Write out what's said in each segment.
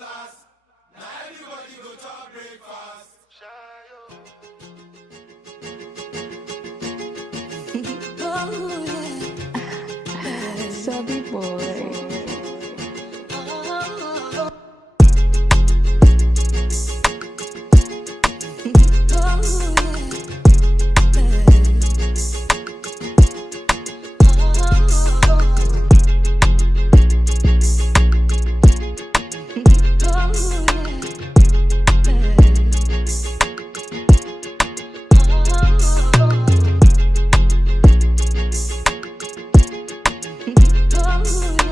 Last, now everybody go to breakfast. Subby boy. Oh,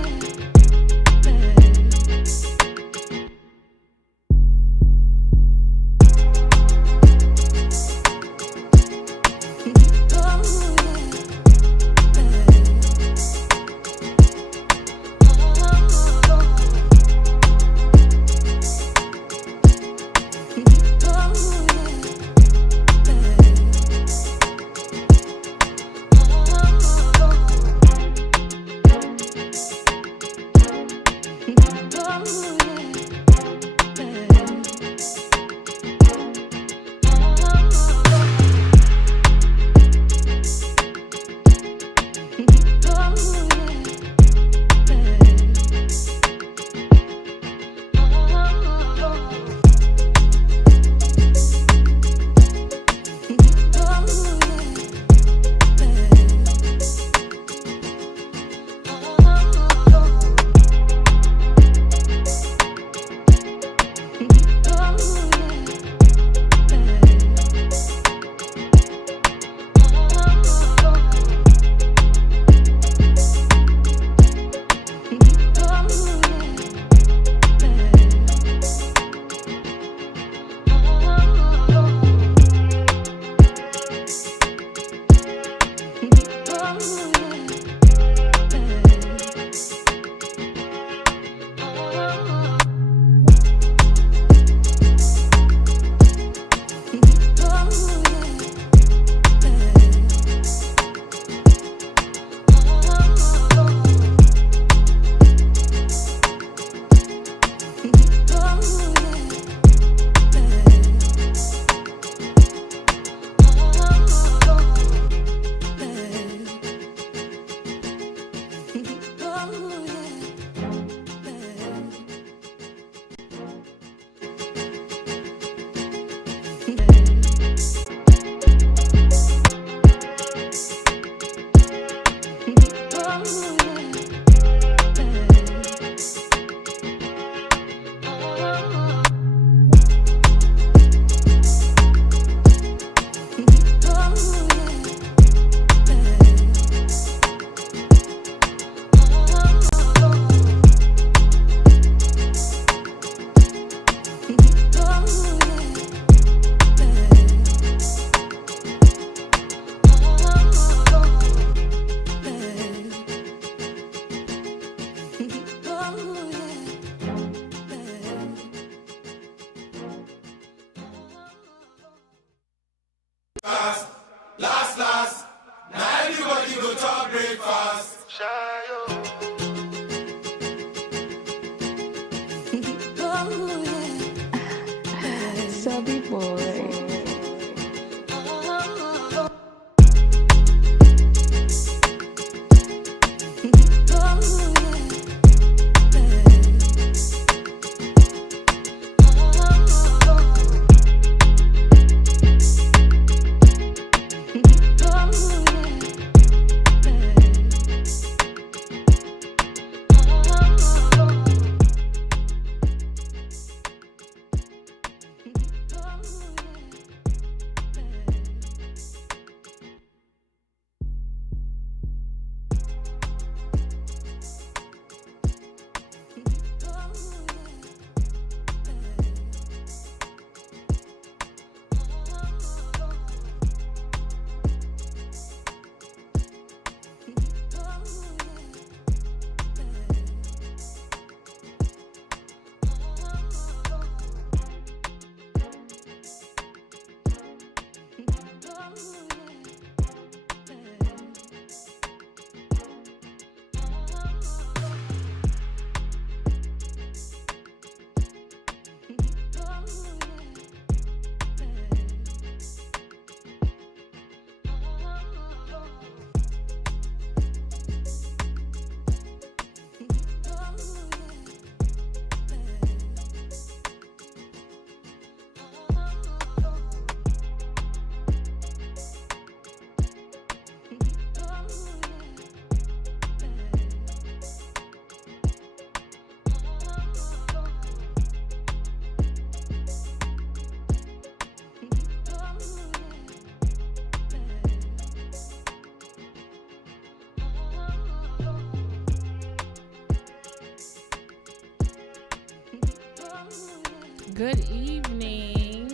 Good evening.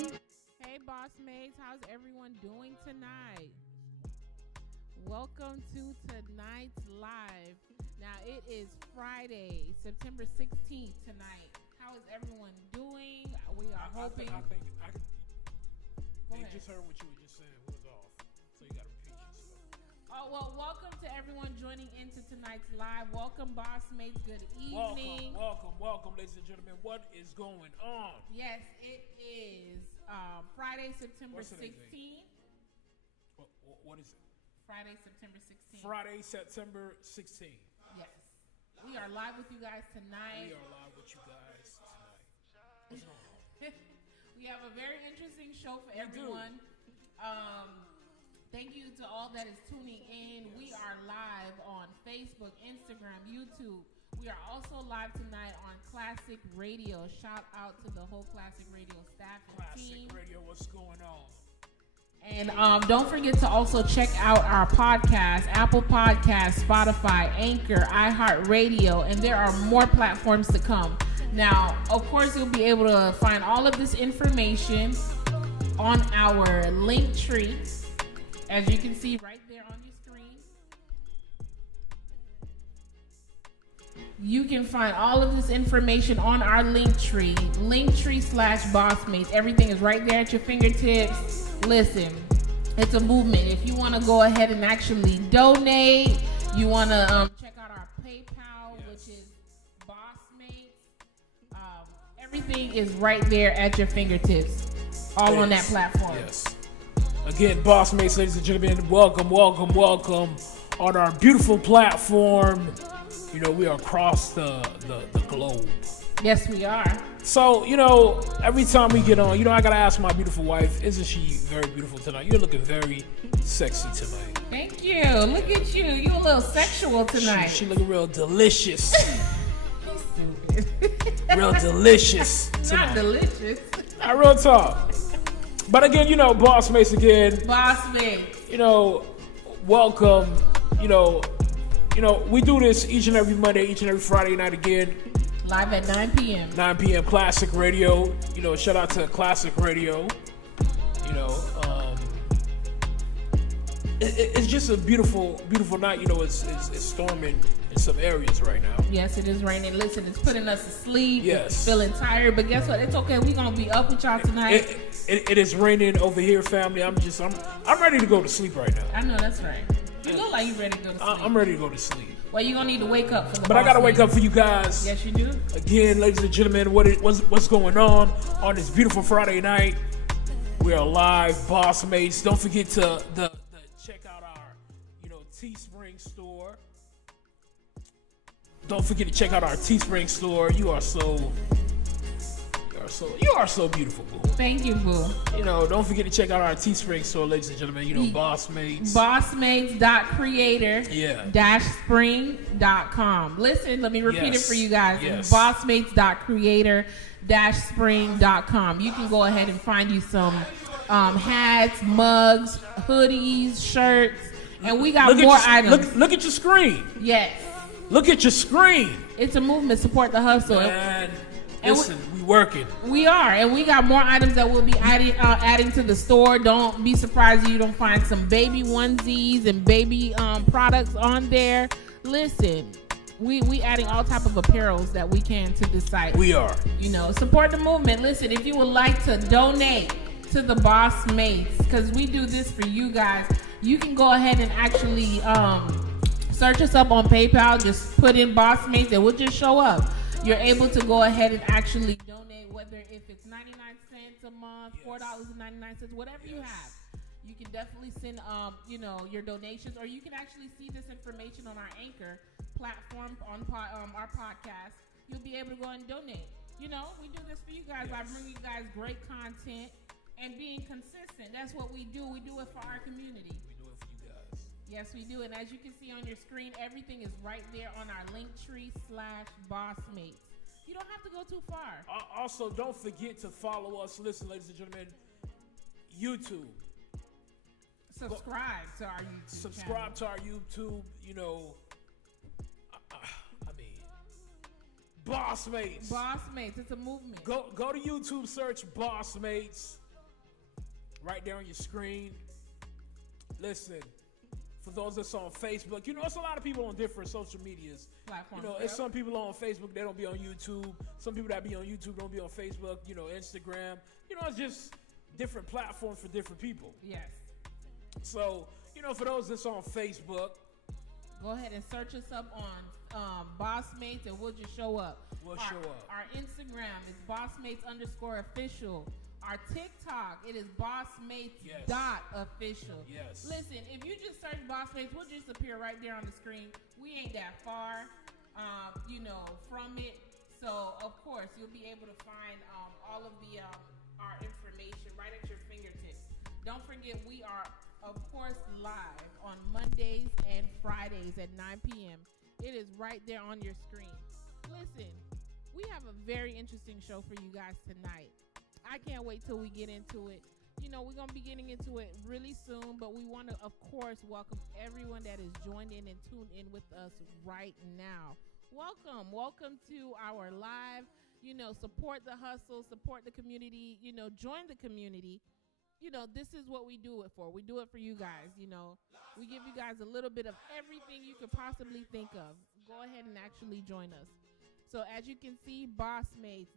Hey, BossMates, how's everyone doing tonight? Welcome to tonight's live. Now, it is Friday, September 16th tonight. How is everyone doing? We are hoping. I think they just heard what you were just saying. It was off. So you got to repeat yourself. Oh, well, welcome to everyone joining into tonight's live. Welcome, BossMates. Good evening. Welcome, ladies and gentlemen. What is going on? Yes, it is Friday, September 16th. What is it? Friday, September 16th. Friday, September 16th. Yes. We are live with you guys tonight. What's going on? We have a very interesting show for everyone. Thank you to all that is tuning in. We are live on Facebook, Instagram, YouTube. We are also live tonight on Classic Radio. Shout out to the whole Classic Radio staff and team. Classic Radio, what's going on? And don't forget to also check out our podcast, Apple Podcasts, Spotify, Anchor, iHeartRadio, and there are more platforms to come. Now, of course, you'll be able to find all of this information on our Linktree, as you can see right there on your screen. You can find all of this information on our Linktree, Linktree/BossMates. Everything is right there at your fingertips. Listen, it's a movement. If you want to go ahead and actually donate, you want to check out our PayPal, which is BossMates. Everything is right there at your fingertips, all on that platform. Yes. Again, BossMates, ladies and gentlemen, welcome on our beautiful platform. You know, we are across the globe. Yes, we are. So, every time we get on, I got to ask my beautiful wife, isn't she very beautiful tonight? You're looking very sexy tonight. Thank you. Look at you. You're a little sexual tonight. She looking real delicious. He's stupid. Real delicious tonight. Not delicious. Not real talk. But again, BossMates again. BossMates. Welcome. We do this each and every Monday, each and every Friday night again. Live at 9 p.m. 9 p.m. Classic Radio. Shout out to Classic Radio. It's just a beautiful, beautiful night. It's storming in some areas right now. Yes, it is raining. Listen, it's putting us to sleep. Yes. Feeling tired, but guess what? It's okay. We're gonna be up with y'all tonight. It is raining over here, family. I'm ready to go to sleep right now. I know that's right. You look like you're ready to go to sleep. I'm ready to go to sleep. Well, you're gonna need to wake up for the. But I gotta wake up for you guys. Yes, you do. Again, ladies and gentlemen, what's going on this beautiful Friday night? We are live, BossMates. Don't forget to check out our Teespring store. Don't forget to check out our Teespring store. You are so beautiful, boo. Thank you, boo. Don't forget to check out our Teespring store, ladies and gentlemen. BossMates. BossMates.creator. Yeah. Spring.com. Listen, let me repeat it for you guys. Yes. BossMates.creator-spring.com. You can go ahead and find you some hats, mugs, hoodies, shirts, and we got more items. Look at your screen. Yes. Look at your screen. It's a movement. Support the hustle. Man, listen, we working. We are, and we got more items that we'll be adding to the store. Don't be surprised if you don't find some baby onesies and baby products on there. Listen, we adding all type of apparels that we can to this site. We are. Support the movement. Listen, if you would like to donate to the BossMates, because we do this for you guys, you can go ahead and actually search us up on PayPal. Just put in BossMates and we'll just show up. You're able to go ahead and actually donate, whether if it's 99 cents a month, $4.99, whatever you have. You can definitely send your donations, or you can actually see this information on our Anchor platform on our podcast. You'll be able to go and donate. We do this for you guys by bringing you guys great content and being consistent. That's what we do. We do it for our community. We do it for you guys. Yes, we do. And as you can see on your screen, everything is right there on our Linktree/BossMates. You don't have to go too far. Also, don't forget to follow us. Listen, ladies and gentlemen, YouTube. Subscribe to our YouTube channel. To our YouTube. BossMates. BossMates. It's a movement. Go to YouTube, search BossMates. Right there on your screen. Listen, for those that's on Facebook, you know, it's a lot of people on different social medias. Platforms, you know, it's some people on Facebook, they don't be on YouTube. Some people that be on YouTube don't be on Facebook, you know, Instagram. You know, it's just different platforms for different people. Yes. So, you know, for those that's on Facebook, go ahead and search us up on BossMates and we'll just show up. Show up. Our Instagram is BossMates_official. Our TikTok, it is BossMates.official. Yes. Listen, if you just search BossMates, we'll just appear right there on the screen. We ain't that far, you know, from it. So, of course, you'll be able to find all of the our information right at your fingertips. Don't forget, we are, of course, live on Mondays and Fridays at 9 p.m. It is right there on your screen. Listen, we have a very interesting show for you guys tonight. I can't wait till we get into it. You know, we're going to be getting into it really soon, but we want to, of course, welcome everyone that is joined in and tuned in with us right now. Welcome to our live, you know, support the hustle, support the community, you know, join the community. You know, this is what we do it for. We do it for you guys, you know. We give you guys a little bit of everything you could possibly think of. Go ahead and actually join us. So as you can see, BossMates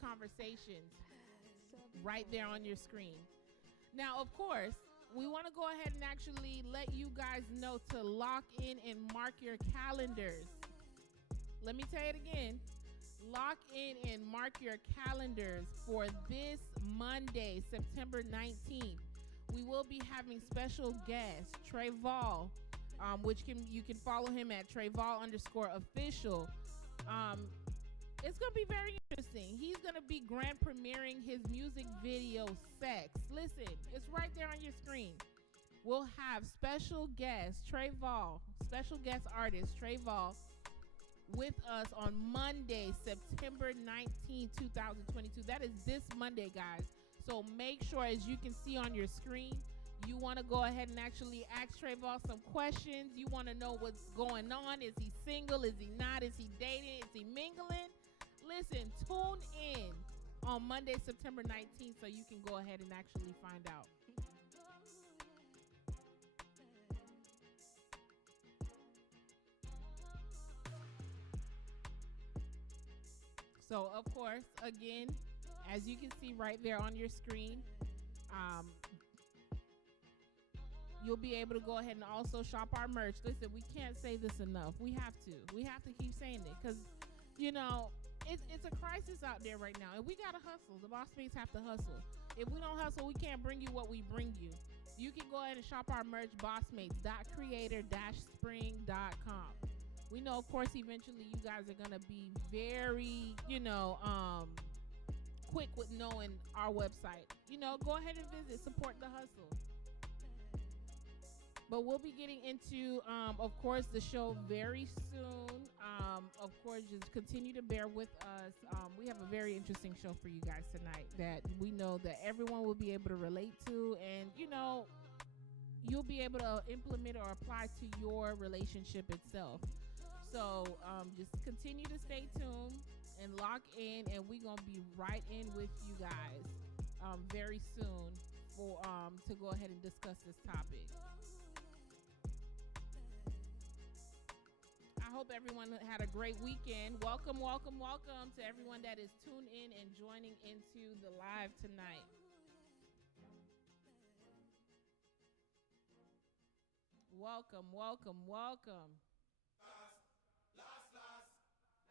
Conversations right there on your screen. Now, of course, we want to go ahead and actually let you guys know to lock in and mark your calendars. Let me tell it again. Lock in and mark your calendars for this Monday, September 19th. We will be having special guest Trayvol, which you can follow him at Trayvol_official. It's going to be very interesting. He's going to be grand premiering his music video, Sex. Listen, it's right there on your screen. We'll have special guest Trayvol, special guest artist Trayvol, with us on Monday, September 19, 2022. That is this Monday, guys. So make sure, as you can see on your screen, you want to go ahead and actually ask Trayvol some questions. You want to know what's going on. Is he single? Is he not? Is he dating? Is he mingling? Listen, tune in on Monday, September 19th, so you can go ahead and actually find out. So, of course, again, as you can see right there on your screen, you'll be able to go ahead and also shop our merch. Listen, we can't say this enough. We have to. We have to keep saying it because, you know, it's a crisis out there right now, and we got to hustle. The BossMates have to hustle. If we don't hustle, we can't bring you what we bring you. You can go ahead and shop our merch, bossmates.creator-spring.com. We know, of course, eventually you guys are going to be very, you know, quick with knowing our website. You know, go ahead and visit, support the hustle. But we'll be getting into, of course, the show very soon. Of course, just continue to bear with us. We have a very interesting show for you guys tonight that we know that everyone will be able to relate to. And, you know, you'll be able to implement or apply to your relationship itself. So just continue to stay tuned and lock in, and we're going to be right in with you guys very soon for to go ahead and discuss this topic. I hope everyone had a great weekend. Welcome to everyone that is tuned in and joining into the live tonight. Welcome. Last.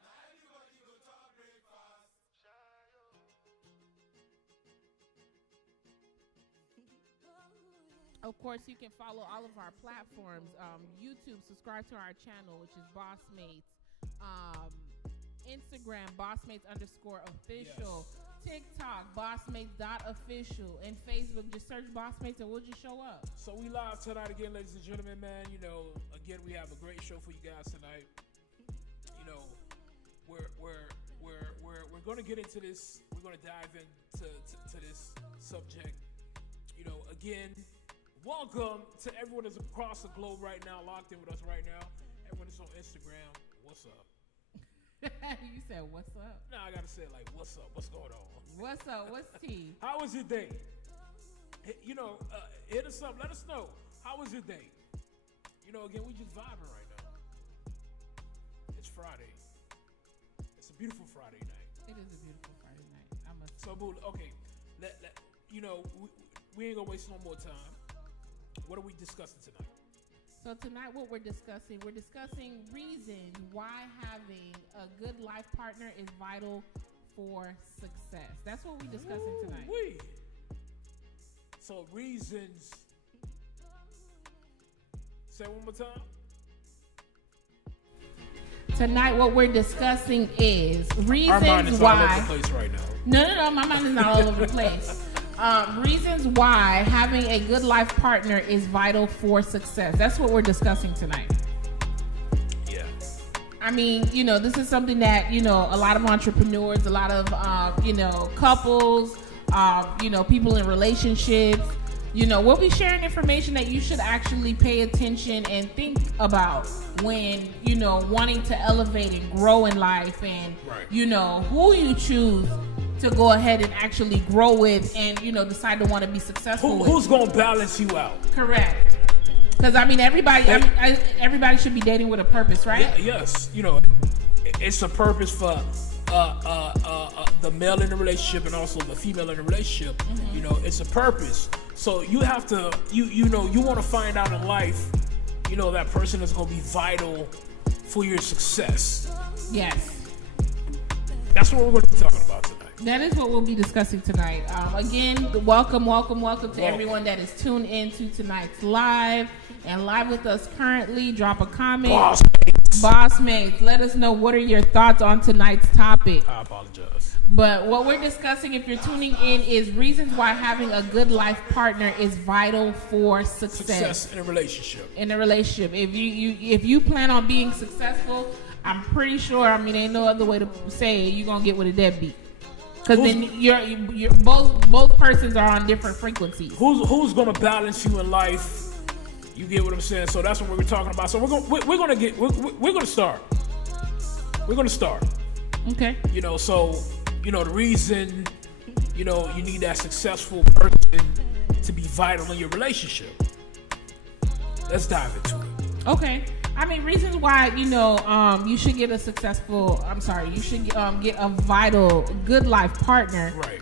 Now everybody go talk breakfast. Of course, you can follow all of our platforms. YouTube, subscribe to our channel, which is BossMates. Instagram, BossMates_official. Yes. TikTok, BossMates.official. And Facebook, just search BossMates and we'll just show up. So we live tonight again, ladies and gentlemen, man. You know, again, we have a great show for you guys tonight. You know, we're going to get into this. We're going to dive into this subject. You know, again, welcome to everyone that's across the globe right now, locked in with us right now. Everyone that's on Instagram, what's up? You said, what's up? No, I gotta say like, what's up? What's going on? What's up? What's tea? How was your day? Hit us up. Let us know. How was your day? Again, we just vibing right now. It's Friday. It's a beautiful Friday night. It is a beautiful Friday night. I must. So, boo, okay. We ain't gonna waste no more time. What are we discussing tonight? So tonight, what we're discussing reasons why having a good life partner is vital for success. That's what we're discussing tonight. Wee. So reasons. Say it one more time. Tonight, what we're discussing is reasons Our mind is why. all over the place right now. No, my mind is not all over the place. Reasons why having a good life partner is vital for success. That's what we're discussing tonight. Yeah. I mean, this is something that, a lot of entrepreneurs, a lot of, couples, people in relationships, we'll be sharing information that you should actually pay attention and think about when, wanting to elevate and grow in life and, right. Who you choose to go ahead and actually grow with and, decide to want to be successful with. Who's going to balance you out? Correct. Because, everybody should be dating with a purpose, right? Yeah, yes. It's a purpose for the male in the relationship and also the female in the relationship. Mm-hmm. It's a purpose. So you have to, you want to find out in life, that person is going to be vital for your success. Yes. That's what we're going to be talking about tonight. That is what we'll be discussing tonight. Again, welcome to everyone that is tuned in to tonight's live and live with us currently. Drop a comment. BossMates, let us know what are your thoughts on tonight's topic. I apologize. But what we're discussing, if you're tuning in, is reasons why having a good life partner is vital for success. Success in a relationship. If you plan on being successful, I'm pretty sure, ain't no other way to say it, you're going to get with a deadbeat. Because then you're both persons are on different frequencies. Who's going to balance you in life? You get what I'm saying? So that's what we're talking about. So we're going to start. We're going to start. Okay. The reason, you need that successful person to be vital in your relationship. Let's dive into it. Okay. Reasons why, you should get you should get a vital, good life partner. Right.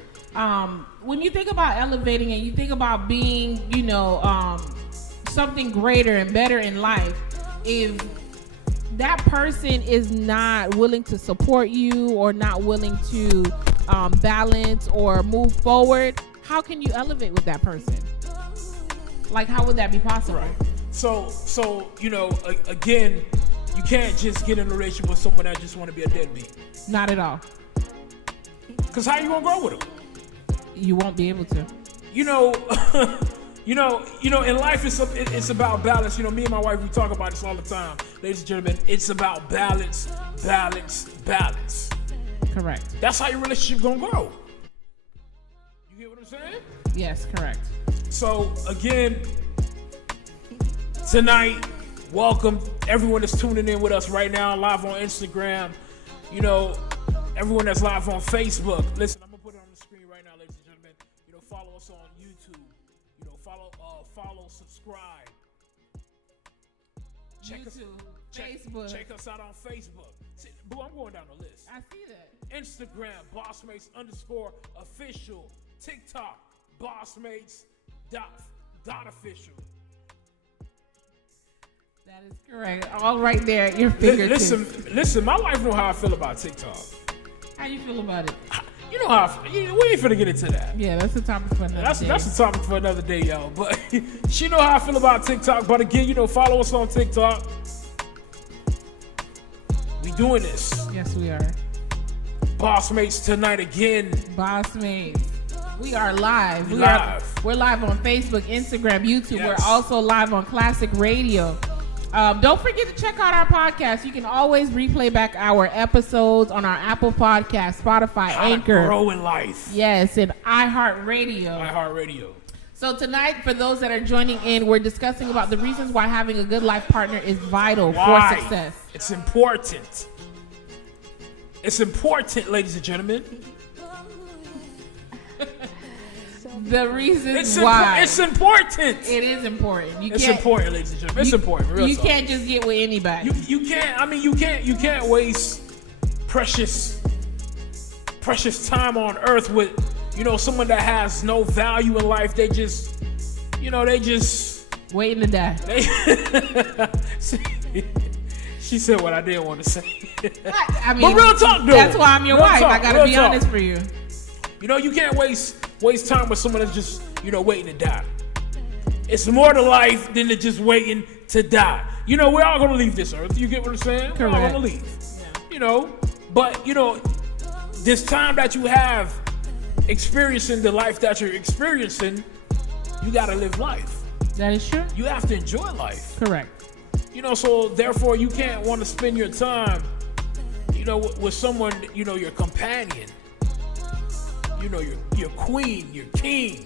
When you think about elevating and you think about being, something greater and better in life, if that person is not willing to support you or not willing to balance or move forward, how can you elevate with that person? Like, how would that be possible? Right. So again, you can't just get in a relationship with someone that just want to be a deadbeat. Not at all. Because how you gonna grow with them? You won't be able to. In life it's about balance. Me and my wife, we talk about this all the time. Ladies and gentlemen, it's about balance. Correct. That's how your relationship gonna grow. You get what I'm saying? Yes, correct. So again, tonight, welcome everyone that's tuning in with us right now, live on Instagram. Everyone that's live on Facebook. Listen, I'm gonna put it on the screen right now, ladies and gentlemen. Follow us on YouTube. Follow, subscribe. Facebook. Check us out on Facebook. See, boo, I'm going down the list. I see that. Instagram, BossMates_official. TikTok, BossMates.official. That is correct. All right there at your fingertips. Listen, my wife know how I feel about TikTok. How you feel about it? You know how we ain't finna get into that. Yeah, that's a topic for another day. That's a topic for another day, y'all. But she know how I feel about TikTok. But again, follow us on TikTok. We doing this. Yes, we are. BossMates tonight again. BossMates. We are live. We're live on Facebook, Instagram, YouTube. Yes. We're also live on Classic Radio. Don't forget to check out our podcast. You can always replay back our episodes on our Apple Podcast, Spotify, Anchor. Grow in life. Yes, and iHeartRadio. So tonight, for those that are joining in, we're discussing about the reasons why having a good life partner is vital for success. It's important. It's important, ladies and gentlemen. The reasons why. It's important. It is important. It's important, ladies and gentlemen. It's important. Real you talk. can't just get with anybody. You can't. I mean, you can't waste precious time on earth with, someone that has no value in life. They just waiting to die. She said what I didn't want to say. I mean, but real talk, though. That's why I'm your wife. I gotta be honest for you. You can't waste time with someone that's just, waiting to die. It's more to life than to just waiting to die. We're all gonna leave this earth. You get what I'm saying? Correct. We're all gonna leave. Yeah. But this time that you have experiencing the life that you're experiencing, you gotta live life. That is true. You have to enjoy life. Correct. So therefore you can't want to spend your time, with someone, your companion, your queen, your king.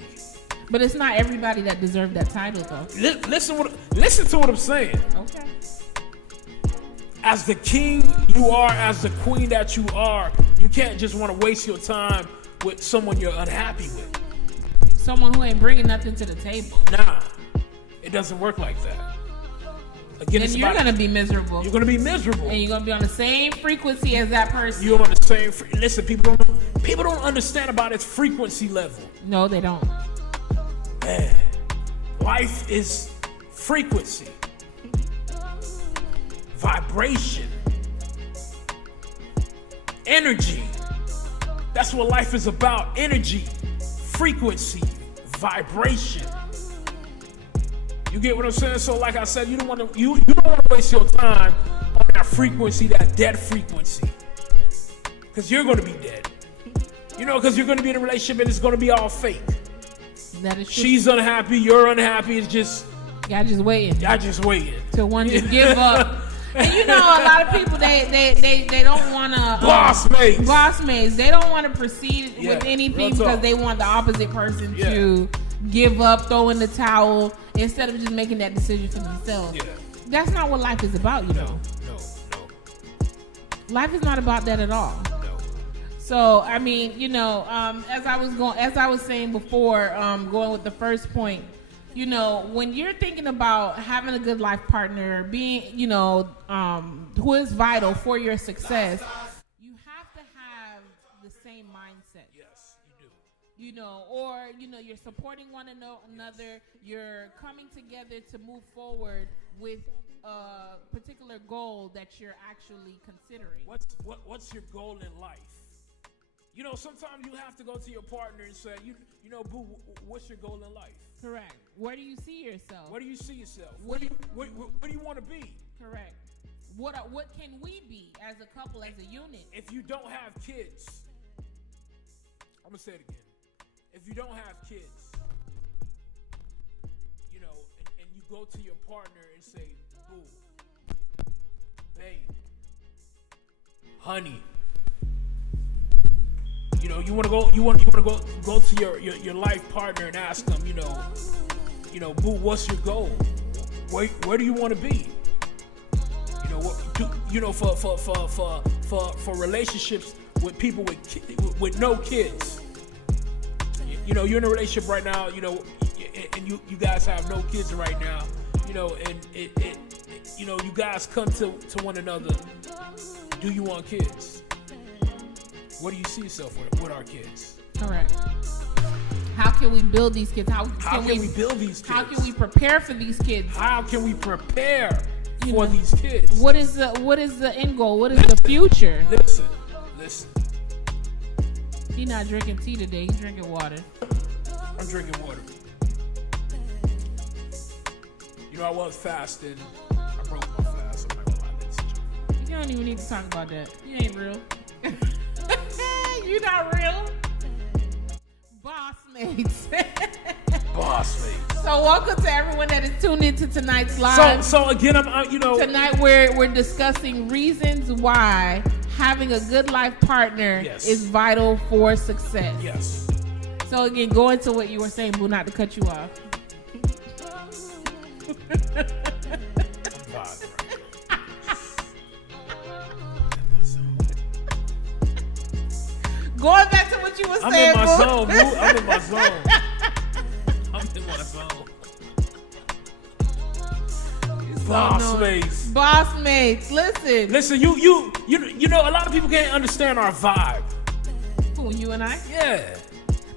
But it's not everybody that deserves that title, though. Listen to what I'm saying. Okay. As the king you are, as the queen that you are, you can't just want to waste your time with someone you're unhappy with. Someone who ain't bringing nothing to the table. Nah, it doesn't work like that. Again, and you're going to be miserable. You're going to be miserable. And you're going to be on the same frequency as that person. You're on the same listen, people don't understand about its frequency level. No, they don't. Man, life is frequency. Vibration. Energy. That's what life is about. Energy. Frequency. Vibration. You get what I'm saying? So like I said, you don't want to waste your time on that frequency, that dead frequency. Because you're going to be dead. Because you're going to be in a relationship and it's going to be all fake. That is true. She's unhappy, you're unhappy. It's just... Y'all just waiting. Till one just give up. And a lot of people, they don't want to... BossMates. They don't want to proceed with anything because they want the opposite person to... give up, throw in the towel, instead of just making that decision for themselves. Yeah. That's not what life is about, No. Life is not about that at all. No. So, I mean, as I was saying before, going with the first point, when you're thinking about having a good life partner, being, who is vital for your success, you have to have the same mindset. Yes, you do. You're supporting one another. You're coming together to move forward with a particular goal that you're actually considering. What's your goal in life? Sometimes you have to go to your partner and say, boo, what's your goal in life? Correct. Where do you see yourself? Where do you see yourself? What do you want to be? Correct. What can we be as a couple, as a unit? If you don't have kids, I'm gonna say it again. If you don't have kids, and you go to your partner and say, boo, babe, honey, you want to go to your life partner and ask them, boo, what's your goal? Where do you want to be? For relationships with people with no kids. You're in a relationship right now, and you guys have no kids right now, and you guys come to one another. Do you want kids? Where do you see yourself with our kids? Correct. How can we build these kids? How can we build these kids? How can we prepare for these kids? How can we prepare for these kids? What is the end goal? What is the future? Listen. He's not drinking tea today. He's drinking water. I'm drinking water. I was fasting. I broke my fast. I'm not gonna lie to you. You don't even need to talk about that. You ain't real. You not real. BossMates. BossMates. So welcome to everyone that is tuned into tonight's live. So again, tonight we're discussing reasons why having a good life partner is vital for success. Yes. So again, go into what you were saying, Boo, not to cut you off. Going back to what you were saying, I'm in my boo. zone, boo. I'm in my zone. I'm in my zone. BossMates. BossMates, listen. Listen, you know, a lot of people can't understand our vibe. Who, you and I? Yeah.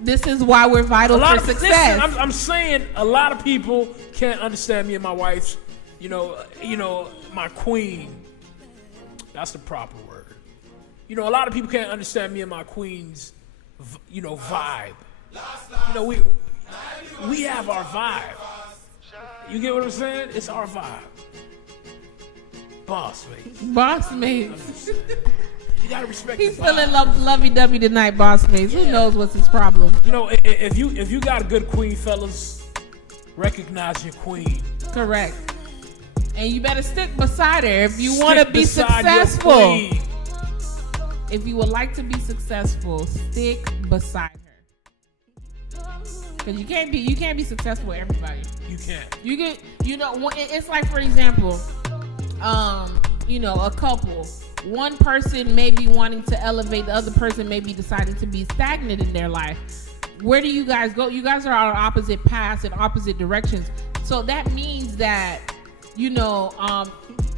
This is why we're vital for success. Listen, I'm saying a lot of people can't understand me and my wife's, you know, my queen. That's the proper word. You know, a lot of people can't understand me and my queen's, you know, vibe. You know, we have our vibe. You get what I'm saying? It's our vibe. BossMates. BossMates. You gotta respect. He's feeling lovey-dovey tonight, BossMates. Who knows what's his problem? You know, if you got a good queen, fellas, recognize your queen. Correct. And you better stick beside her if you want to be successful. If you would like to be successful, stick beside her. Because you can't be successful with everybody. You can't. You get, you know, it's like, for example, you know, a couple. One person may be wanting to elevate, the other person may be deciding to be stagnant in their life. Where do you guys go? You guys are on opposite paths and opposite directions. So that means that, you know,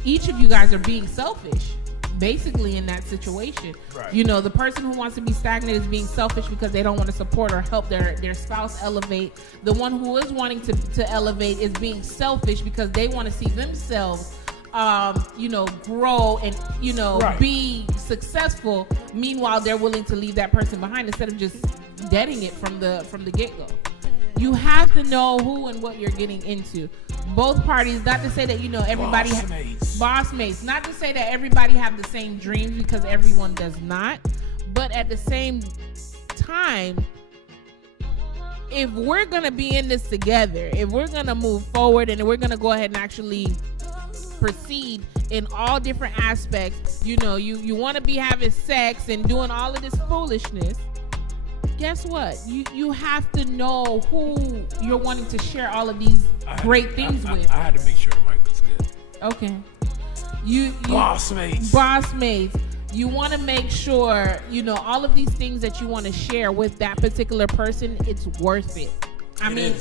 each of you guys are being selfish, basically, in that situation. Right. You know, the person who wants to be stagnant is being selfish because they don't want to support or help their spouse elevate. The one who is wanting to elevate is being selfish because they want to see themselves, you know, grow and, you know, be successful. Meanwhile, they're willing to leave that person behind instead of just deading it from the get-go. You have to know who and what you're getting into. Both parties, not to say that, you know, everybody BossMates, not to say that everybody have the same dreams, because everyone does not. But at the same time, if we're going to be in this together, if we're going to move forward and we're going to go ahead and actually proceed in all different aspects, you know, you want to be having sex and doing all of this foolishness, guess what? You have to know who you're wanting to share all of these great things with. I had to make sure the mic was good. Okay. BossMates. You want to make sure, you know, all of these things that you want to share with that particular person, it's worth it. I mean,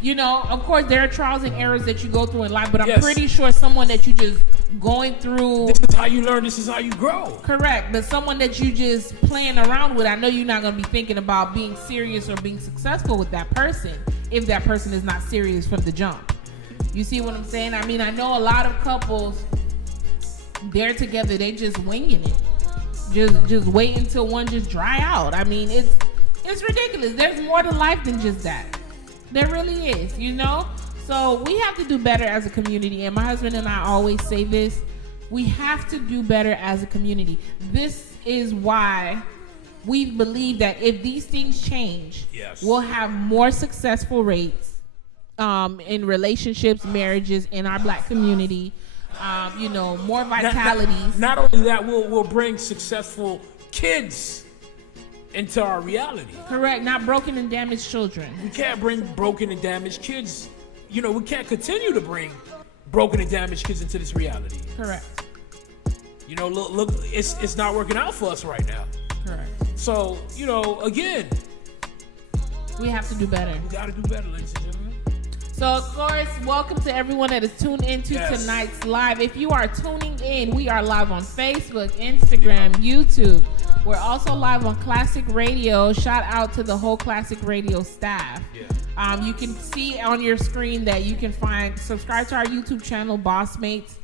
you know, of course, there are trials and errors that you go through in life, but I'm pretty sure someone that you just going through. This is how you learn. This is how you grow. Correct. But someone that you just playing around with, I know you're not going to be thinking about being serious or being successful with that person if that person is not serious from the jump. You see what I'm saying? I mean, I know a lot of couples, they're together, they just winging it. Just wait until one just dry out. I mean, it's ridiculous. There's more to life than just that. There really is, you know? So we have to do better as a community. And my husband and I always say this. We have to do better as a community. This is why we believe that if these things change, we'll have more successful rates in relationships, marriages in our black community. You know, more vitality. Not only that, we'll bring successful kids into our reality. Correct. Not broken and damaged children. We can't bring broken and damaged kids. You know, we can't continue to bring broken and damaged kids into this reality. Correct. You know, look, it's not working out for us right now. Correct. So, you know, again, we have to do better. We got to do better, ladies and gentlemen. So, of course, welcome to everyone that is tuned into tonight's live. If you are tuning in, we are live on Facebook, Instagram, YouTube. We're also live on Classic Radio. Shout out to the whole Classic Radio staff. You can see on your screen that you can subscribe to our YouTube channel, BossMates.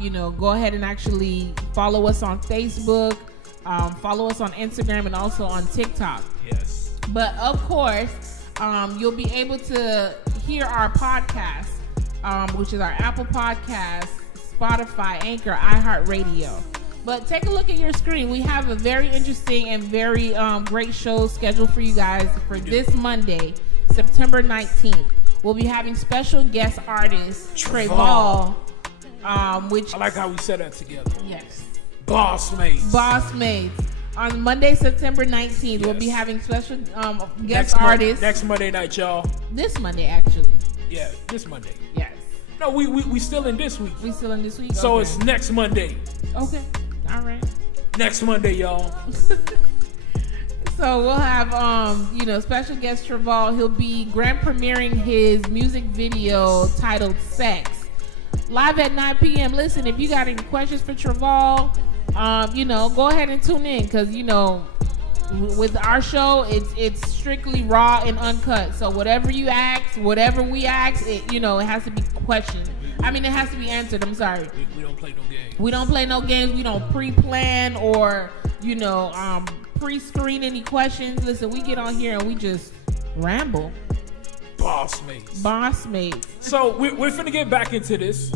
You know, go ahead and actually follow us on Facebook, follow us on Instagram, and also on TikTok. Yes. But of course, you'll be able to hear our podcast, which is our Apple Podcast, Spotify, Anchor, iHeartRadio. But take a look at your screen. We have a very interesting and very great show scheduled for you guys for this Monday, September 19th. We'll be having special guest artist Trevall, which I like how we said that together. Yes. BossMates. On Monday, September 19th, we'll be having special guest artists. Next Monday night, y'all. This Monday, actually. Yeah, this Monday. Yes. No, we still in this week. We still in this week? So it's next Monday. Okay. All right. Next Monday, y'all. So we'll have special guest Traval. He'll be grand premiering his music video titled Sex. Live at 9 p.m. Listen, if you got any questions for Traval, go ahead and tune in because with our show, it's strictly raw and uncut. So whatever you ask, whatever we ask, it has to be questioned. It has to be answered. I'm sorry. We don't play no games. We don't play no games. We don't pre-plan or pre-screen any questions. Listen, we get on here and we just ramble. BossMates. So we're finna get back into this.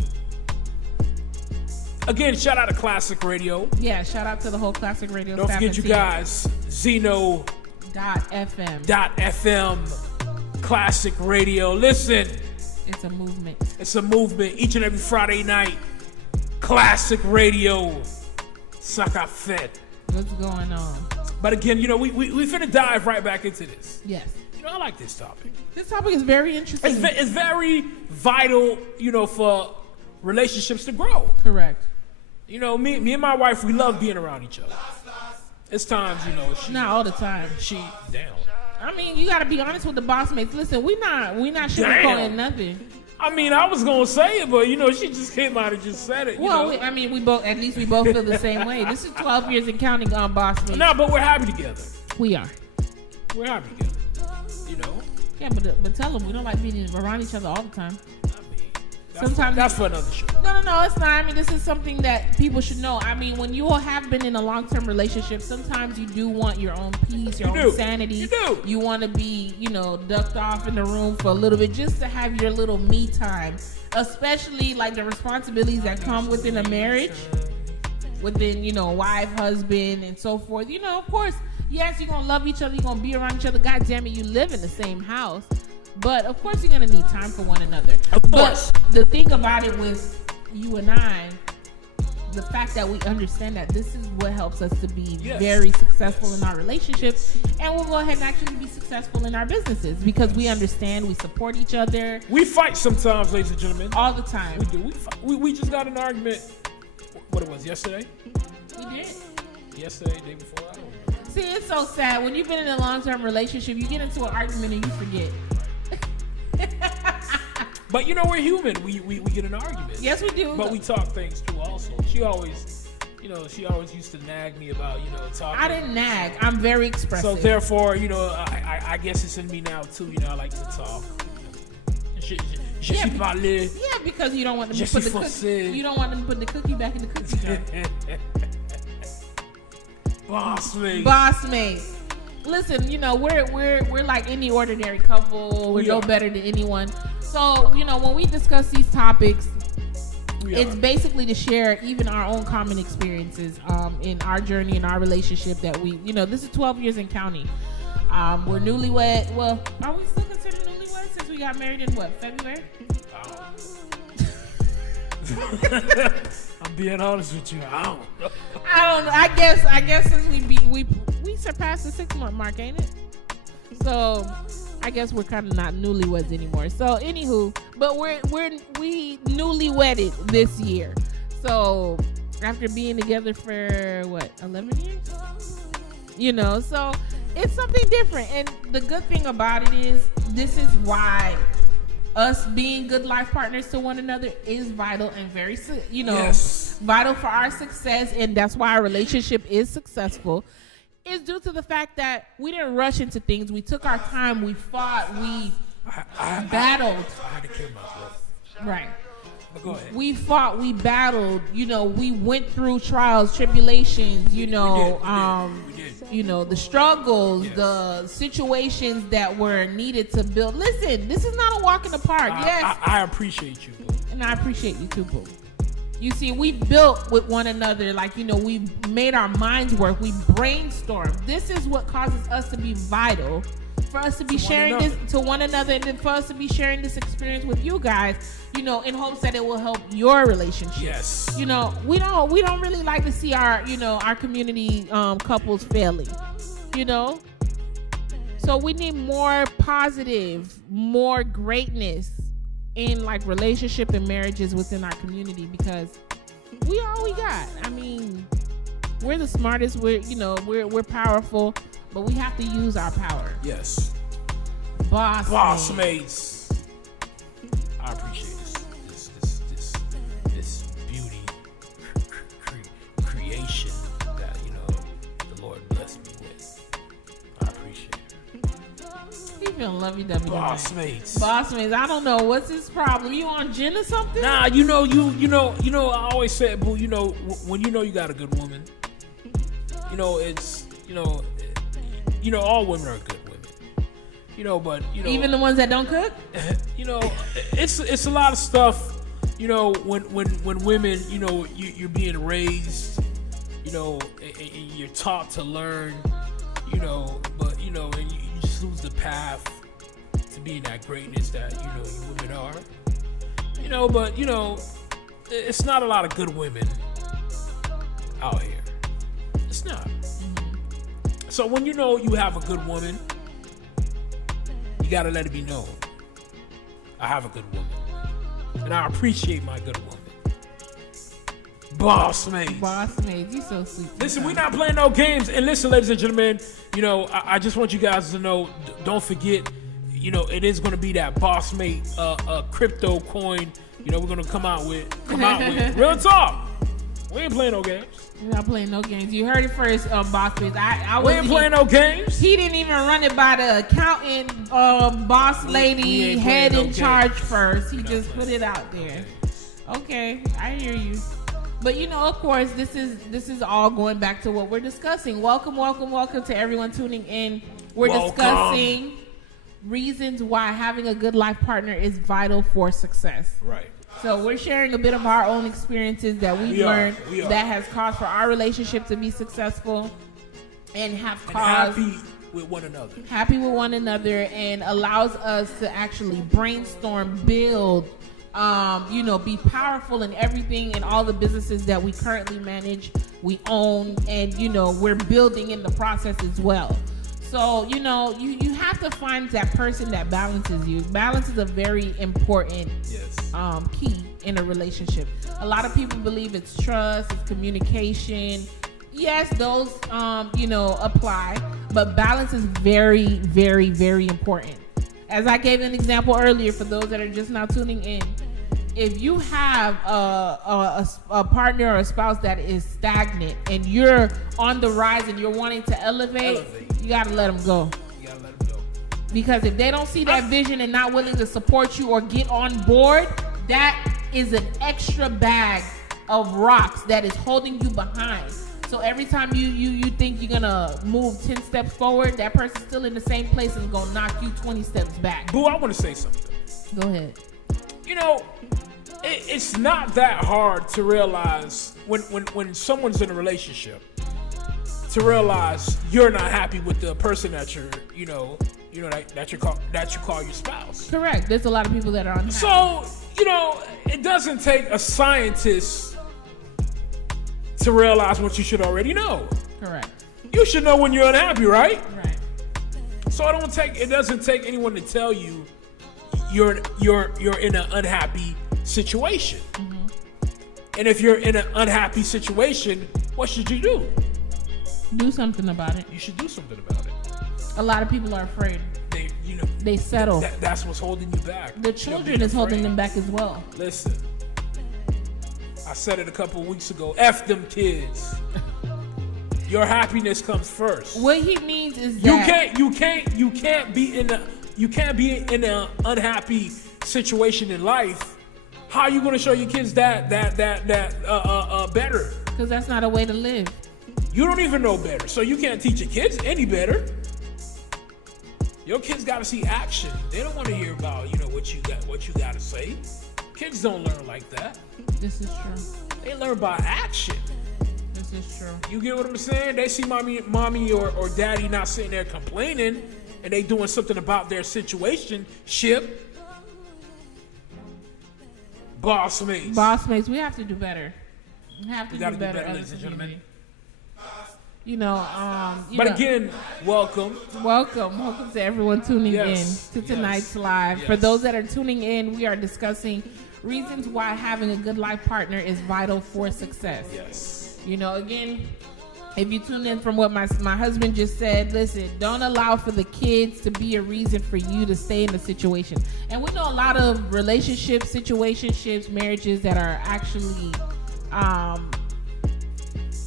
Again, shout out to Classic Radio. Yeah, shout out to the whole Classic Radio. Don't forget you guys, Zeno.fm. Classic Radio. Listen. It's a movement. It's a movement. Each and every Friday night. Classic Radio. Sucker Fed. What's going on? But again, we finna dive right back into this. Yes. I like this topic. This topic is very interesting. It's very vital, for relationships to grow. Correct. Me and my wife, we love being around each other. It's times, not all the time. She down. You got to be honest with the BossMates. Listen, we not sugarcoating nothing. I was gonna say it, but she just came out and just said it. Well, we both feel the same way. This is 12 years and counting on BossMates. No, but we're happy together. We are. We're happy together. Yeah, but tell them we don't like being around each other all the time. Sometimes that's for another show. No, it's not. this is something that people should know. When you all have been in a long-term relationship, sometimes you do want your own peace, your own sanity. You do. You want to be, ducked off in the room for a little bit just to have your little me time, especially like the responsibilities that come within a marriage, within, wife, husband, and so forth. Of course, yes, you're going to love each other. You're going to be around each other. God damn it, you live in the same house. But, of course, you're going to need time for one another. Of course. But the thing about it with you and I, the fact that we understand that this is what helps us to be very successful in our relationships. And we'll go ahead and actually be successful in our businesses because we understand, we support each other. We fight sometimes, ladies and gentlemen. All the time. We do. We just got an argument. What it was, yesterday? We did. Yesterday, day before, I don't know. See, it's so sad. When you've been in a long-term relationship, you get into an argument and you forget. But we're human. We get in arguments. Yes, we do. But we talk things too. Also, she always used to nag me about talking. I didn't nag. I'm very expressive. So therefore, I guess it's in me now too. I like to talk. Je suis parler. Yeah, because you don't want them to put the cookie. You don't want them to put the cookie back in the cookie jar. BossMates. Listen, we're like any ordinary couple. We're no better than anyone. So, when we discuss these topics, it's basically to share even our own common experiences in our journey, in our relationship that this is 12 years and counting. We're newlywed. Well, are we still considered newlywed since we got married in February? I'm being honest with you. I don't know. I guess since we surpassed the 6-month mark, ain't it? So I guess we're kind of not newlyweds anymore. So anywho, but we newly wedded this year. So after being together for 11 years? So it's something different. And the good thing about it is this is why us being good life partners to one another is vital and very, vital for our success. And that's why our relationship is successful. Is due to the fact that we didn't rush into things. We took our time. We fought. We battled. I had to clear my throat. Right. But go ahead. We fought. We battled. We went through trials, tribulations. We did. The struggles, the situations that were needed to build. Listen, this is not a walk in the park. Yes. I appreciate you, boo. And I appreciate you too, boo. You see, we built with one another, we made our minds work. We brainstormed. This is what causes us to be vital, for us to be sharing this to one another, and then for us to be sharing this experience with you guys, in hopes that it will help your relationship. Yes. We don't really like to see our, our community couples failing, So we need more positive, more greatness in relationship and marriages within our community, because we all we got. We're the smartest. We're powerful. but we have to use our power. Yes. BossMates. I appreciate this beauty creation that the Lord blessed me with. I appreciate it. He feeling lovey-dovey. BossMates. I don't know what's his problem. You on gin or something? Nah, you know. I always say, boo. When you got a good woman, it's all women are good women. But even the ones that don't cook. It's a lot of stuff. When women, you're being raised, and you're taught to learn, but and you just lose the path to being that greatness that you women are. But it's not a lot of good women out here. It's not. So when you have a good woman, you gotta let it be known. I have a good woman, and I appreciate my good woman. BossMates, you so sweet. Listen, we're not playing no games. And listen, ladies and gentlemen, I just want you guys to know. Don't forget, it is going to be that BossMate crypto coin. We're gonna come out with real talk. We ain't playing no games. We're not playing no games. You heard it first, BossMates. We ain't playing no games. He didn't even run it by the accountant, boss lady, head in charge first. He just put it out there. Okay, I hear you. But of course, this is all going back to what we're discussing. Welcome to everyone tuning in. We're discussing reasons why having a good life partner is vital for success. Right. So we're sharing a bit of our own experiences that we've learned that has caused for our relationship to be successful and have caused happy with one another. Happy with one another, and allows us to actually brainstorm, build, be powerful in everything and all the businesses that we currently manage, we own, and we're building in the process as well. So you have to find that person that balances you. Balance is a very important key in a relationship. A lot of people believe it's trust, it's communication. Yes, those apply, but balance is very, very, very important. As I gave an example earlier, for those that are just now tuning in, if you have a partner or a spouse that is stagnant and you're on the rise and you're wanting to elevate, you gotta let them go. Because if they don't see that vision and not willing to support you or get on board, that is an extra bag of rocks that is holding you behind. So every time you think you're gonna move 10 steps forward, that person's still in the same place and is gonna knock you 20 steps back. Boo, I want to say something. Go ahead. It's not that hard to realize when someone's in a relationship, to realize you're not happy with the person that that you call your spouse. Correct. There's a lot of people that are unhappy. So it doesn't take a scientist to realize what you should already know. Correct. You should know when you're unhappy, right? Right. So it doesn't take anyone to tell you you're in an unhappy situation. Mm-hmm. And if you're in an unhappy situation, what should you do? Do something about it. You should do something about it. A lot of people are afraid. They settle. That's what's holding you back. The children is holding them back as well. Listen, I said it a couple of weeks ago. F them kids. Your happiness comes first. What he means is that you can't be in an unhappy situation in life. How are you going to show your kids that better? Because that's not a way to live. You don't even know better, so you can't teach your kids any better. Your kids got to see action. They don't want to hear about what you got to say. Kids don't learn like that. This is true. They learn by action. This is true. You get what I'm saying? They see mommy or daddy not sitting there complaining, and they doing something about their situation. BossMates, we have to do better. We have to do better, ladies and gentlemen. But again, welcome to everyone tuning in to tonight's live. Yes. For those that are tuning in, we are discussing reasons why having a good life partner is vital for success. Yes. Again, If you tune in from what my husband just said, listen, don't allow for the kids to be a reason for you to stay in the situation. And we know a lot of relationships, situationships, marriages that are actually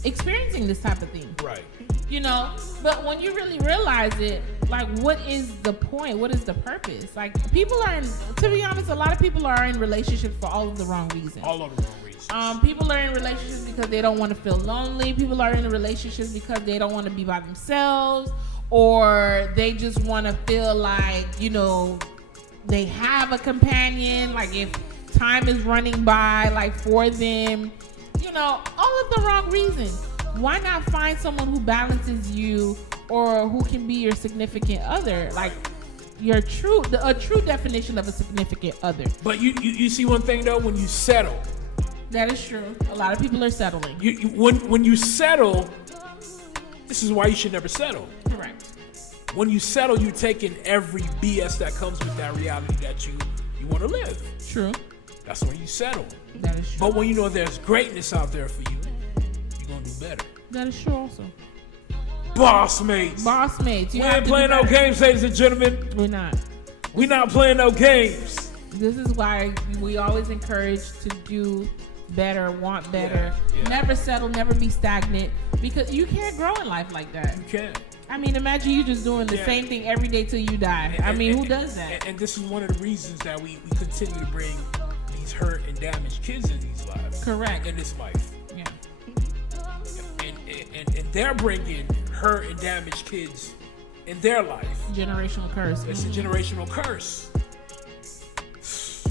experiencing this type of thing. Right. You know, but when you really realize it, like, what is the point? What is the purpose? Like, people are to be honest, a lot of people are in relationships for all of the wrong reasons. All of the wrong reasons. People are in relationships because they don't want to feel lonely. People are in relationships because they don't want to be by themselves, or they just want to feel like, you know, they have a companion. Like, if time is running by, like, for them, you know, all of the wrong reasons. Why not find someone who balances you, or who can be your significant other? Like, a true definition of a significant other. But you see one thing though, when you settle. That is true. A lot of people are settling. When you settle, this is why you should never settle. Correct. When you settle, you're taking every BS that comes with that reality that you want to live. True. That's when you settle. That is true. But when you know there's greatness out there for you, you're going to do better. That is true also. BossMates. BossMates. We ain't playing no games, ladies and gentlemen. We're not. We're not playing no games. This is why we always encourage to do better, want better. Yeah. Never settle, never be stagnant, because you can't grow in life like that. You can't. I mean, imagine you just doing the same thing every day till you die. Who does that? And this is one of the reasons that we continue to bring these hurt and damaged kids in these lives. Correct. In this life. Yeah. And they're bringing hurt and damaged kids in their life. Generational curse. It's a generational curse.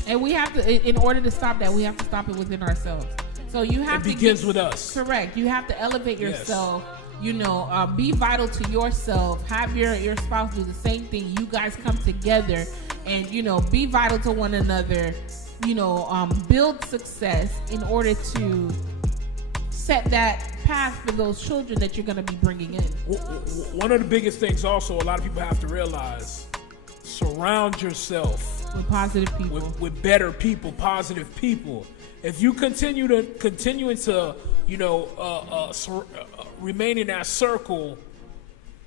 And we have to, in order to stop that, we have to stop it within ourselves. So you have to. It begins with us. Correct. You have to elevate yourself. Yes. You know, be vital to yourself. Have your spouse do the same thing. You guys come together and, you know, be vital to one another. You know, build success in order to set that path for those children that you're going to be bringing in. One of the biggest things also a lot of people have to realize, surround yourself with positive people, with better people, positive people. If you continue to you know, remain in that circle,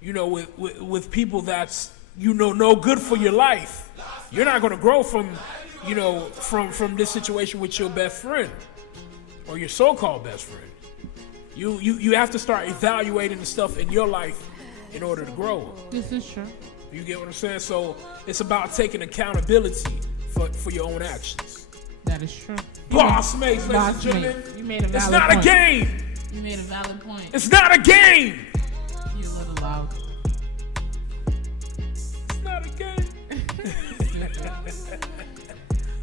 you know, with people that's, you know, no good for your life, you're not going to grow from, you know, from this situation with your best friend or your so-called best friend. You have to start evaluating the stuff in your life in order to grow. This is true. You get what I'm saying? So it's about taking accountability for your own actions. That is true. BossMates, ladies and gentlemen. You made a valid point. It's not a game. You made a valid point. It's not a game. You're a little loud. It's not a game.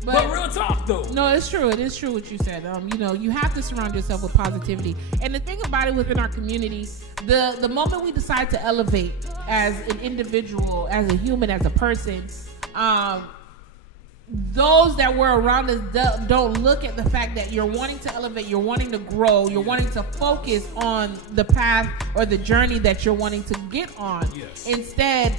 But real talk though. No, it's true. It is true what you said. You know, you have to surround yourself with positivity. And the thing about it within our community, the moment we decide to elevate as an individual, as a human, as a person, those that were around us don't look at the fact that you're wanting to elevate, you're wanting to grow, you're wanting to focus on the path or the journey that you're wanting to get on. Yes. Instead,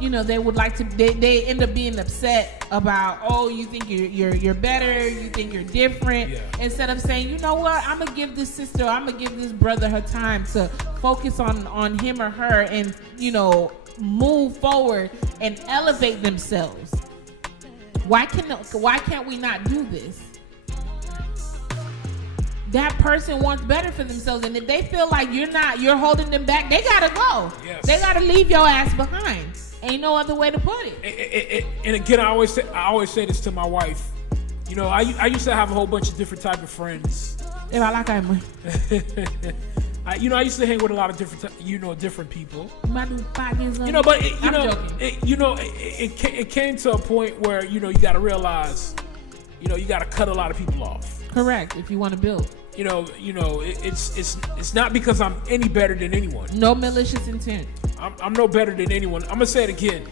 you know, they would like to. They end up being upset about, oh, you think you're better, you think you're different. Yeah. Instead of saying, you know what, I'm gonna give this sister, I'm gonna give this brother her time to focus on him or her, and, you know, move forward and elevate themselves. Why can't we not do this? That person wants better for themselves, and if they feel like you're holding them back, they gotta go. Yes. They gotta leave your ass behind. Ain't no other way to put it. And again, I always say this to my wife. You know, I used to have a whole bunch of different type of friends. I I used to hang with a lot of different people. You know, but it came to a point where, you know, you got to realize, you know, you got to cut a lot of people off. Correct. If you want to build. You know, it's not because I'm any better than anyone. No malicious intent. I'm no better than anyone. I'm gonna say it again.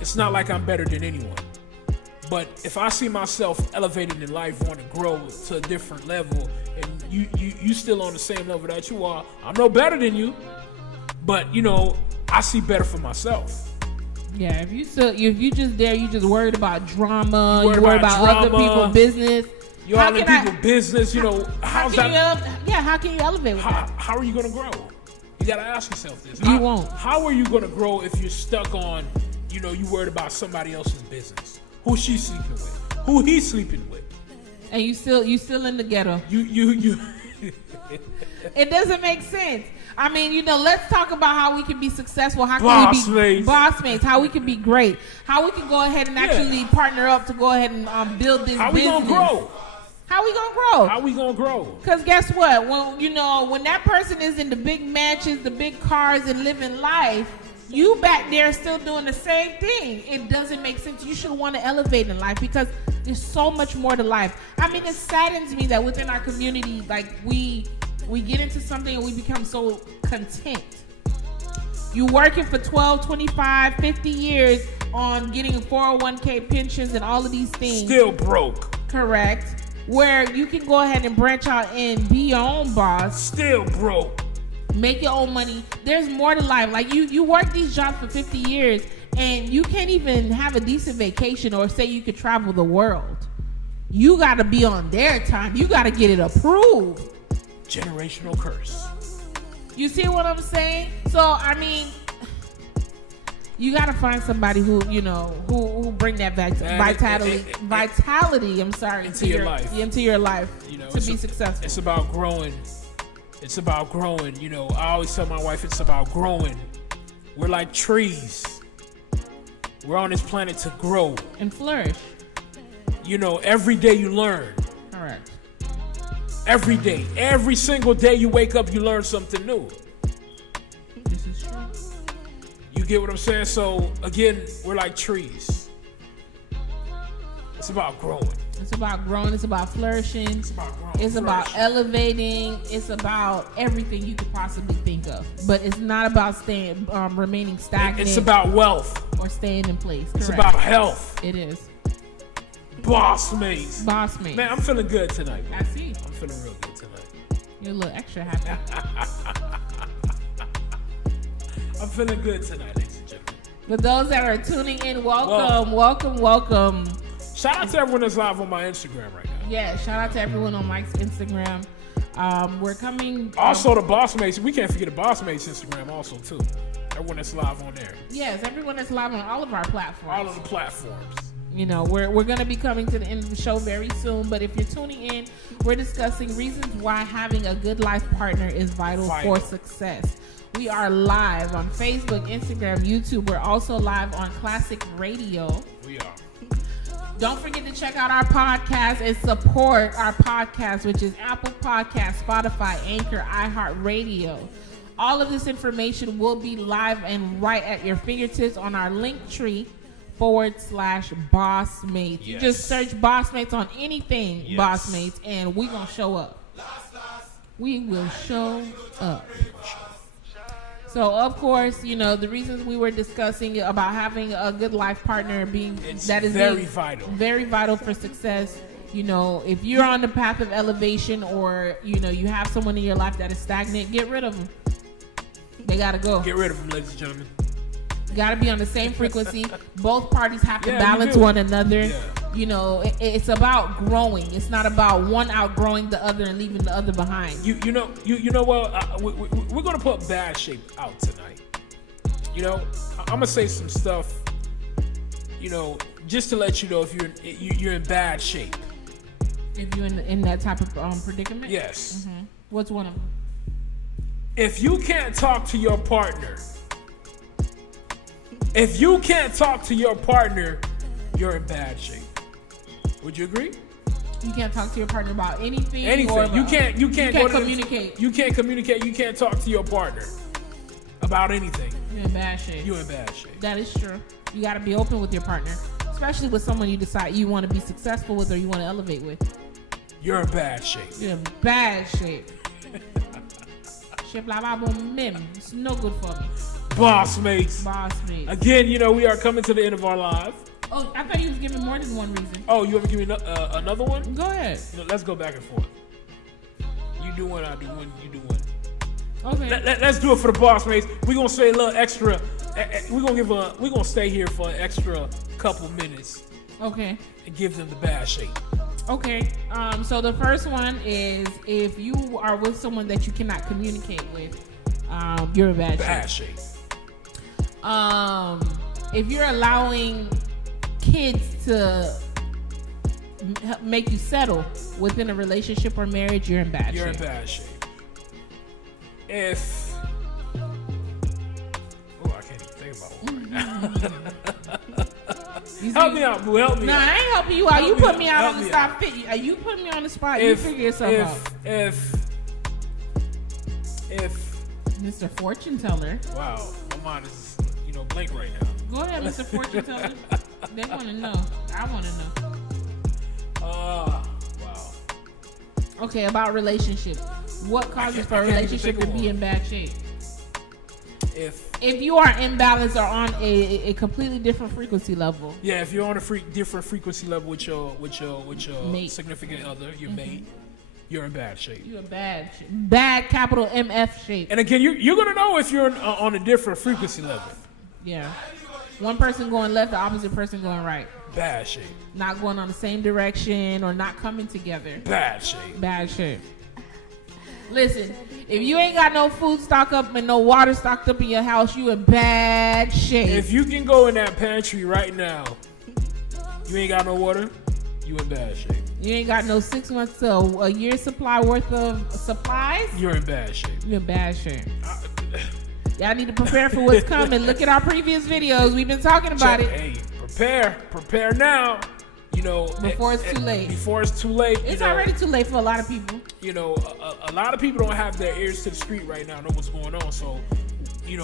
It's not like I'm better than anyone. But if I see myself elevating in life, want to grow to a different level, and you still on the same level that you are, I'm no better than you. But, you know, I see better for myself. Yeah, if you just worried about drama, you worried about other people's business, You're all in people's business. You know, how can you elevate with that? How are you going to grow? You got to ask yourself this. You won't. How are you going to grow if you're stuck on, you know, you worried about somebody else's business? Who she's sleeping with? Who he's sleeping with? And you still in the ghetto. You. It doesn't make sense. I mean, you know, let's talk about how we can be successful. How can we be BossMates? How we can be great? How we can go ahead and actually partner up to go ahead and build this business. How we gonna grow? How we gonna grow? How we gonna grow? Because guess what? When that person is in the big mansions, the big cars, and living life, you back there still doing the same thing. It doesn't make sense. You should want to elevate in life because there's so much more to life. I mean, it saddens me that within our community, like we get into something and we become so content. You working for 12, 25, 50 years on getting 401k pensions and all of these things. Still broke. Correct. Where you can go ahead and branch out and be your own boss. Still broke. Make your own money. There's more to life. Like you work these jobs for 50 years and you can't even have a decent vacation or say you could travel the world. You got to be on their time. You got to get it approved. Generational curse. You see what I'm saying? So, I mean, you got to find somebody who, you know, who bring that vitality, I'm sorry, into your life. Into your life, you know, to be successful. It's about growing. It's about growing. You know, I always tell my wife it's about growing. We're like trees. We're on this planet to grow. And flourish. You know, every day you learn. Correct. Every day. Every single day you wake up, you learn something new. This is true. You get what I'm saying? So, again, we're like trees. It's about growing. It's about growing. It's about flourishing. It's about growing. It's about elevating. It's about everything you could possibly think of. But it's not about remaining stagnant. It's about wealth. Or staying in place. It's Correct. about health. It is. BossMates. BossMates. Man, I'm feeling good tonight. I see. I'm feeling real good tonight. You're a little extra happy. I'm feeling good tonight, ladies and gentlemen. For those that are tuning in, welcome. Shout out to everyone that's live on my Instagram right now. Yeah, shout out to everyone on Mike's Instagram. We're coming. Also, the BossMates. We can't forget the BossMates Instagram also, too. Everyone that's live on there. Yes, everyone that's live on all of our platforms. All of the platforms. You know, we're going to be coming to the end of the show very soon. But if you're tuning in, we're discussing reasons why having a good life partner is vital for success. We are live on Facebook, Instagram, YouTube. We're also live on Classic Radio. We are. Don't forget to check out our podcast and support our podcast, which is Apple Podcasts, Spotify, Anchor, iHeartRadio. All of this information will be live and right at your fingertips on our Linktr.ee /BossMates. Yes. You just search BossMates on anything, yes. BossMates, and we're going to show up. We will show up. So, of course, you know, the reasons we were discussing about having a good life partner very vital. Very vital for success. You know, if you're on the path of elevation or, you know, you have someone in your life that is stagnant, get rid of them. They got to go. Get rid of them, ladies and gentlemen. Got to be on the same frequency. Both parties have to balance one another. Yeah. You know, it's about growing. It's not about one outgrowing the other and leaving the other behind. You know what? We're gonna put bad shape out tonight. You know, I'm gonna say some stuff. You know, just to let you know if you're in bad shape. If you're in that type of predicament. Yes. Mm-hmm. What's one of them? If you can't talk to your partner. If you can't talk to your partner, you're in bad shape. Would you agree? You can't talk to your partner about anything. You can't communicate. You can't communicate. You can't talk to your partner about anything. You're in bad shape. You're in bad shape. That is true. You got to be open with your partner, especially with someone you decide you want to be successful with or you want to elevate with. You're in bad shape. You're in bad shape. Shape like my bon meme. It's no good for me. BossMates. BossMates. Again, you know, we are coming to the end of our live. Oh, I thought you was giving more than one reason. Oh, you want to give me another one? Go ahead. You know, let's go back and forth. You do one, I do one, you do one. Okay. Let's do it for the BossMates. We're gonna say a little extra. We're gonna stay here for an extra couple minutes. Okay. And give them the bad shape. Okay. So the first one is if you are with someone that you cannot communicate with, you're in bad shape. If you're allowing kids to make you settle within a relationship or marriage, you're in bad shape. You're in bad shape. If I can't even think about one right now. Help me out, boo. Help me out. I ain't helping you out. You put me out on the spot. You put me on the spot. You figure yourself out. If Mr. Fortune Teller. Wow, my mind is blank right now. Go ahead, Mr. Fortune Teller. They want to know. I want to know. Wow. Okay, about relationship. What causes for a relationship to be in bad shape? If you are imbalanced or on a completely different frequency level. Yeah, if you're on a different frequency level with your mate. Significant other, your mate, you're in bad shape. You're in bad capital MF shape. And again, you're gonna know if you're on a different frequency level. Yeah, one person going left, the opposite person going right. Bad shape. Not going on the same direction or not coming together. Bad shape. Bad shape. Listen, if you ain't got no food stocked up and no water stocked up in your house, you in bad shape. If you can go in that pantry right now, you ain't got no water, you in bad shape. You ain't got no 6 months to a year's supply worth of supplies, you're in bad shape. You're in bad shape. Y'all need to prepare for what's coming. Look at our previous videos. We've been talking about it. Hey, prepare now. Before it's too late. Before it's too late. It's already too late for a lot of people. A lot of people don't have their ears to the street right now, know what's going on. So,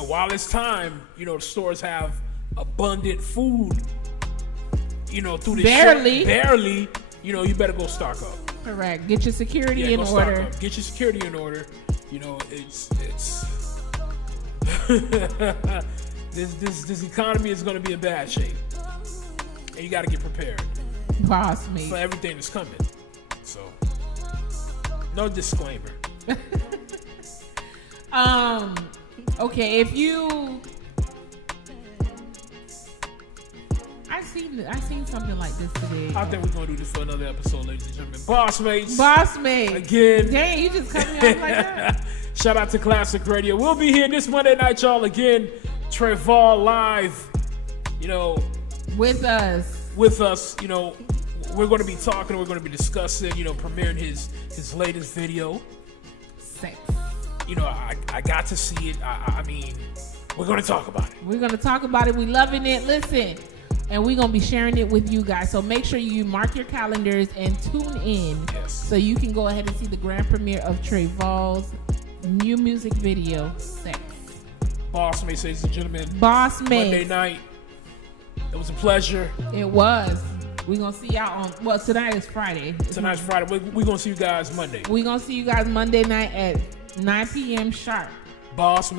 while it's time, the stores have abundant food, through this barely, you better go stock up. Correct. Get your security in order. Get your security in order. It's this economy is going to be in bad shape. And you got to get prepared. BossMates. For everything that's coming. So, no disclaimer. Okay, if you... I seen something like this today. I think we're going to do this for another episode, ladies and gentlemen. BossMates. BossMates. Again. Dang, you just cut me off like that. Shout out to Classic Radio. We'll be here this Monday night, y'all. Again, Trevor live. With us. We're going to be talking. We're going to be discussing. Premiering his latest video. Sex. I got to see it. I mean, we're going to talk about it. We're going to talk about it. We loving it. Listen. And we're going to be sharing it with you guys. So make sure you mark your calendars and tune in. Yes. So you can go ahead and see the grand premiere of Trevor's new music video, Sex. BossMates, ladies and gentlemen. BossMates. Monday night. It was a pleasure. It was. We're going to see y'all on... tonight is Friday. Tonight's Friday. We're going to see you guys Monday. We're going to see you guys Monday night at 9 p.m. sharp. BossMates.